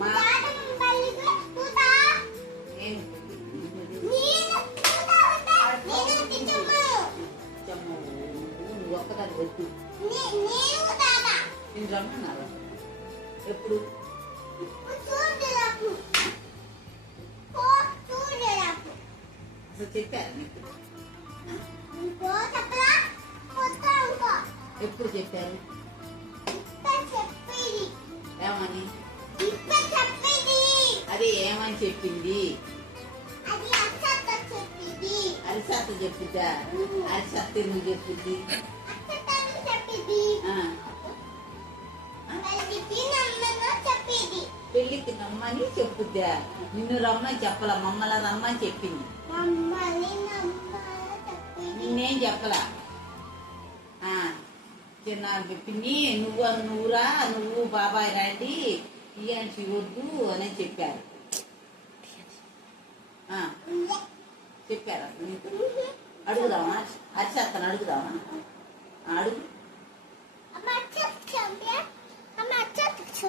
మా నువ్వు ఒక్కదాన్ని వద్దు నేను రమ్మన్నారు ఎప్పుడు అసలు చెప్పారు నీకు ఎప్పుడు చెప్పారు ఏమని అది ఏమని చెప్పింది అరిసత్త చెప్పిందా అరిసత్త నువ్వు చెప్పింది పెళ్ళికి రమ్మని చెప్పుద్దా నిన్ను రమ్మని చెప్పలా మమ్మల్ని రమ్మని చెప్పింది నిన్నేం చెప్పలా చిన్న పిన్ని నువ్వురా నువ్వు బాబాయ్ రండి ఇయ్యాల్సి వద్దు అని చెప్పారు చెప్పారా నీకు అడుగుదామా అరిచేస్తాను అడుగుదామా అడుగు